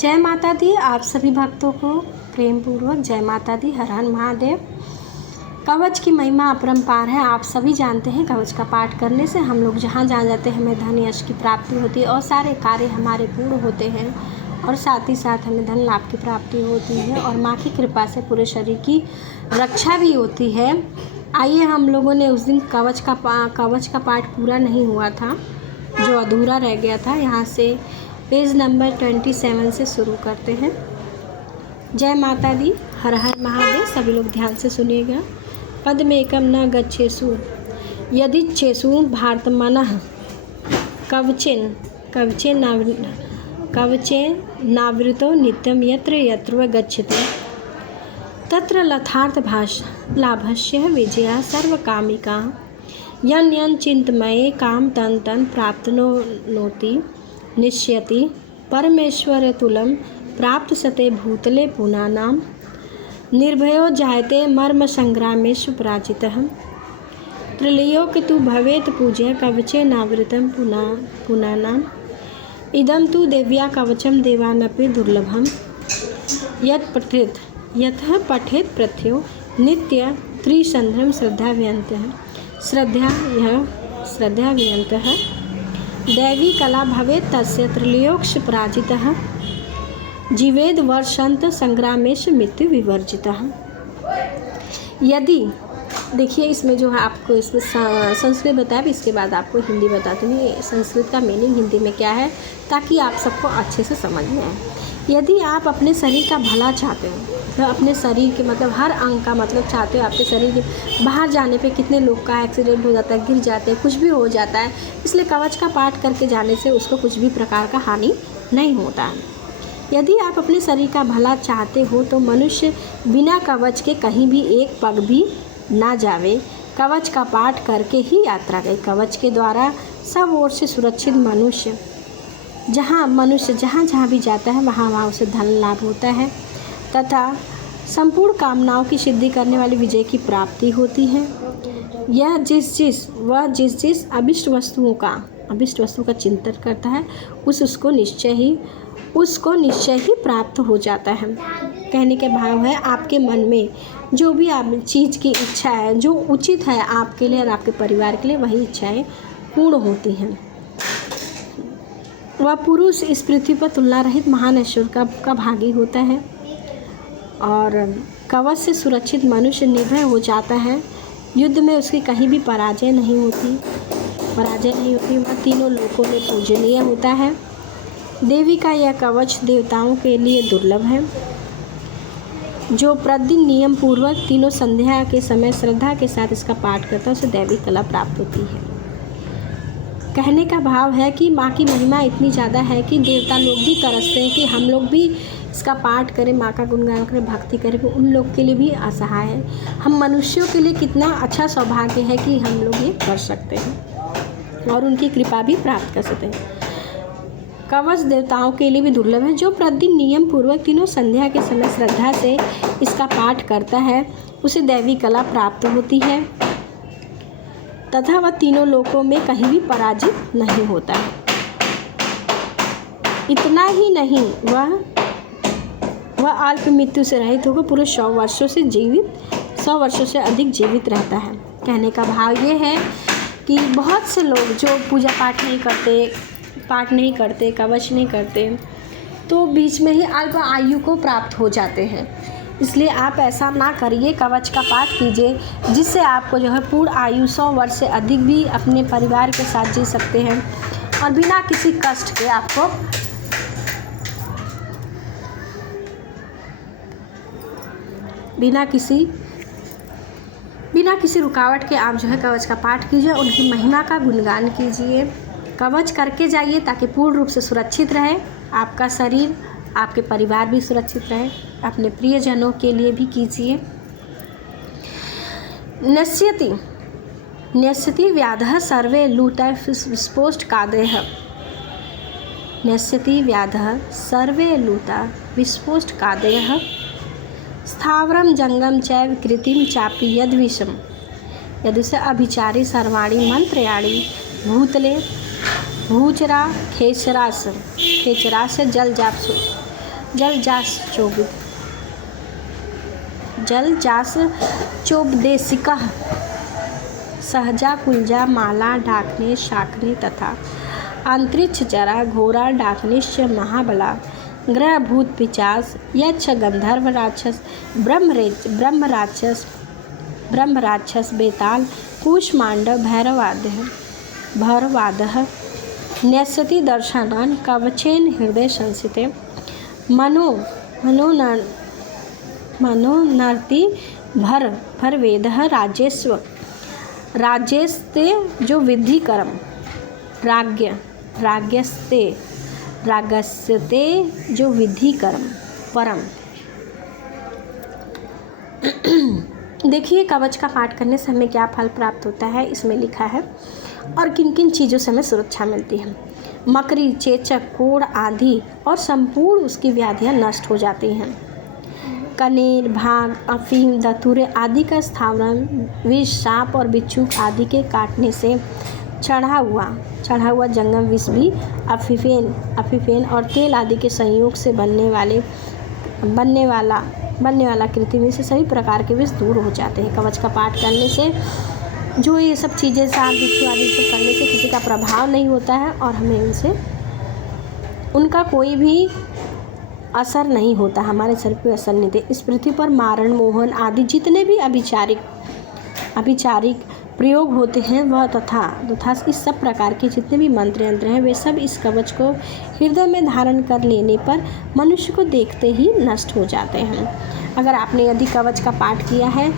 जय माता दी। आप सभी भक्तों को प्रेम पूर्वक जय माता दी। हर हर महादेव। कवच की महिमा अपरंपार है। आप सभी जानते हैं कवच का पाठ करने से हम लोग जहाँ जाते हैं हमें धन यश की प्राप्ति होती है और सारे कार्य हमारे पूर्ण होते हैं और साथ ही साथ हमें धन लाभ की प्राप्ति होती है और माँ की कृपा से पूरे शरीर की रक्षा भी होती है। आइए, हम लोगों ने उस दिन कवच का पाठ पूरा नहीं हुआ था, जो अधूरा रह गया था। यहाँ से पेज नंबर 27 से शुरू करते हैं। जय माता दी। हर हर महादेव। सभी लोग ध्यान से सुनिएगा। पद्मेकम न गच्छेषु यदिच्छेषु भारतमनः कवचेन नावृतो नित्यं यत्र यत्र गच्छति तत्र लाभस्य विजया सर्वकामिका यन् यन् चिन्तमये काम तन् तन् प्राप्नोति निश्यति परमेश्वरतुलं प्राप्त सते भूतले पुनानां निर्भयो जायते मर्म संग्रामेषु पराजितः प्रलयोक्तु भवेत् पूज्य कवचे नावृतं पुनानाम् इदं तु देव्या कवचं देवानपि दुर्लभं यतः पठेत् प्रथयो नित्य त्रिसन्ध्यं श्रद्धावियन्तः दैवी कला भवेत् तस्य त्रिलोक्ष पराजितः जीवेद वर्षांत संग्रामेश मृत्यु विवर्जितः। यदि देखिए, इसमें जो है आपको इसमें संस्कृत बताया, इसके बाद आपको हिंदी बताती हूँ संस्कृत का मीनिंग हिंदी में क्या है, ताकि आप सबको अच्छे से समझ में आए। यदि आप अपने शरीर का भला चाहते हो, तो अपने शरीर के मतलब हर अंग का मतलब चाहते हो, आपके शरीर के बाहर जाने पे कितने लोग का एक्सीडेंट हो जाता है, गिर जाते हैं, कुछ भी हो जाता है। इसलिए कवच का पाठ करके जाने से उसको कुछ भी प्रकार का हानि नहीं होता है। यदि आप अपने शरीर का भला चाहते हो तो मनुष्य बिना कवच के कहीं भी एक पग भी ना जावे। कवच का पाठ करके ही यात्रा गई। कवच के द्वारा सब ओर से सुरक्षित मनुष्य जहाँ भी जाता है वहाँ उसे धन लाभ होता है तथा संपूर्ण कामनाओं की सिद्धि करने वाली विजय की प्राप्ति होती है। यह जिस जिस अभिष्ट वस्तु का चिंतन करता है उसको निश्चय ही प्राप्त हो जाता है। कहने के भाव है, आपके मन में जो भी आप चीज़ की इच्छा है, जो उचित है आपके लिए और आपके परिवार के लिए, वही इच्छाएं पूर्ण होती हैं। वह पुरुष इस पृथ्वी पर तुलना रहित महान ऐश्वर्य का भागी होता है और कवच से सुरक्षित मनुष्य निर्भय हो जाता है। युद्ध में उसकी कहीं भी पराजय नहीं होती। वह तीनों लोकों में पूजनीय होता है। देवी का यह कवच देवताओं के लिए दुर्लभ है। जो प्रतिदिन नियम पूर्वक तीनों संध्या के समय श्रद्धा के साथ इसका पाठ करता है उसे दैवी कला प्राप्त होती है। कहने का भाव है कि माँ की महिमा इतनी ज़्यादा है कि देवता लोग भी तरसते हैं कि हम लोग भी इसका पाठ करें, माँ का गुणगान करें, भक्ति करें। उन लोग के लिए भी असहाय है। हम मनुष्यों के लिए कितना अच्छा सौभाग्य है कि हम लोग ये कर सकते हैं और उनकी कृपा भी प्राप्त कर सकते हैं। कवच देवताओं के लिए भी दुर्लभ है। जो प्रतिदिन नियम पूर्वक तीनों संध्या के समय श्रद्धा से इसका पाठ करता है उसे दैवी कला प्राप्त होती है तथा वह तीनों लोकों में कहीं भी पराजित नहीं होता है। इतना ही नहीं, वह अल्प मृत्यु से रहित होकर पूरे 100 वर्षों से अधिक जीवित रहता है। कहने का भाव ये है कि बहुत से लोग जो पूजा पाठ नहीं करते, कवच नहीं करते, तो बीच में ही अल्प आयु को प्राप्त हो जाते हैं। इसलिए आप ऐसा ना करिए, कवच का पाठ कीजिए जिससे आपको जो है पूर्ण आयु 100 वर्ष से अधिक भी अपने परिवार के साथ जी सकते हैं और बिना किसी कष्ट के आपको बिना किसी रुकावट के आप जो है कवच का पाठ कीजिए, उनकी महिमा का गुणगान कीजिए। कवच करके जाइए ताकि पूर्ण रूप से सुरक्षित रहे आपका शरीर, आपके परिवार भी सुरक्षित रहे। अपने प्रियजनों के लिए भी कीजिए। नश्यति व्याधः सर्वे लूता विस्फोष्टकादयः स्थावरं जंगम चैव कृतिम चापि यद्विषम यदुष अभिचारी सर्वाणी मंत्रयाणी भूतले भूचरा खेचरास जल जापसु जल जास चोपदेशिकः सहजा कुंजा माला डाकने शाकने तथा अंतरिक्ष जरा घोरा डाकनिश्च महाबला ग्रह भूत पिचास यक्ष गंधर्व राक्षस ब्रह्म राक्षस बेताल कूष्मांडव भैरवादः न्यस्यति दर्शनान् कवचेन हृदय संसिते मनोनर्ति भरवेदः राज्यस्ते जो विधि कर्म रागस्ते जो विधि कर्म परम। देखिए कवच का पाठ करने से हमें क्या फल प्राप्त होता है, इसमें लिखा है और किन किन चीज़ों से हमें सुरक्षा मिलती है। मकड़ी, चेचक, कोढ़ आदि और संपूर्ण उसकी व्याधियाँ नष्ट हो जाती हैं। कनेर, भाग, अफीम, धतूरे आदि का स्थावरण, विष, सांप और बिच्छू आदि के काटने से चढ़ा हुआ जंगम विष भी अफीफेन और तेल आदि के संयोग से बनने वाला कृत्रिम विष से सभी प्रकार के विष दूर हो जाते हैं। कवच का पाठ करने से जो ये सब चीज़ें सांप, बिच्छू आदि सब करने से किसी का प्रभाव नहीं होता है और हमें उनका कोई भी असर नहीं होता, हमारे शरीर पर असर नहीं देते। इस पृथ्वी पर मारण, मोहन आदि जितने भी अभिचारिक प्रयोग होते हैं वह तथा इस सब प्रकार के जितने भी मंत्र यंत्र हैं वे सब इस कवच को हृदय में धारण कर लेने पर मनुष्य को देखते ही नष्ट हो जाते हैं। अगर आपने यदि कवच का पाठ किया है